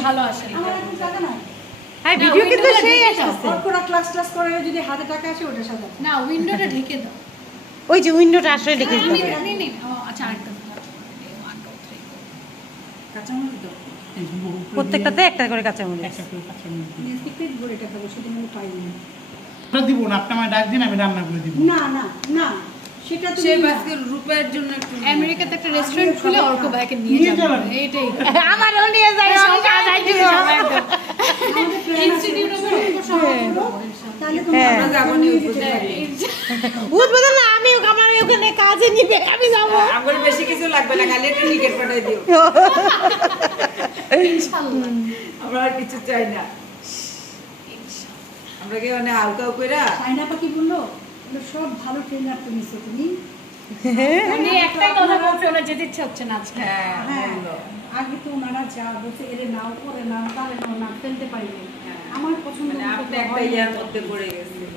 ভালো আসে আমার এখন টাকা নাই হ্যাঁ ভিডিও কিন্তু সেই আসছে ওরা ক্লাস করে যদি হাতে টাকা আসে ওটা সাদা না উইন্ডোটা ঢেকে দাও ওই যে উইন্ডোটা আসলে ঢেকে দিতে হবে আচ্ছা আরেকটা কাঁচামরিচ দাও প্রত্যেকটাতে একটা করে কাঁচামরিচ সিক্রেট বড়টা খাবো সেটা আমি পাইনি দিব না আপনি আমার ডাক দিন আমি রান্না করে দিব না না না সেটা তো সেই বাসকে রূপের জন্য একটু আমেরিকাতে একটা রেস্টুরেন্ট খুলে অর্ক ভাইকে নিয়ে যাবে এইটাই আমারও নিয়ে যাই আমি কাজাই দিব ইনস্টিটিউট অফ তাহলে তো হ্যাঁ। আমরা যাবো নি বুঝবো না আমি আমার ওখানে কাজে নিবে আমি যাব আমার বেশি কিছু লাগবে না খালি একটা টিকিট পাঠাই দিও ইনশাআল্লাহ আমরা আর কিছু চাই না আমরা কি মানে হালকা কইরা চাইনা পাখি বললো এগুলো সব ভালো ট্রেনার তো নিছো তুমি উনি একটাই কথা বলছে ওনার যেতে ইচ্ছা হচ্ছে না আজকে হ্যাঁ হ্যাঁ বললো। আগে তো ওনারা যা বলছে এরে নাও করে নাও তাহলে নাও না ফেলতে পারিনি আমার পছন্দ মানে মতো আপনি তো একটা হয়নি। ইয়ার মধ্যে পড়ে গেছেন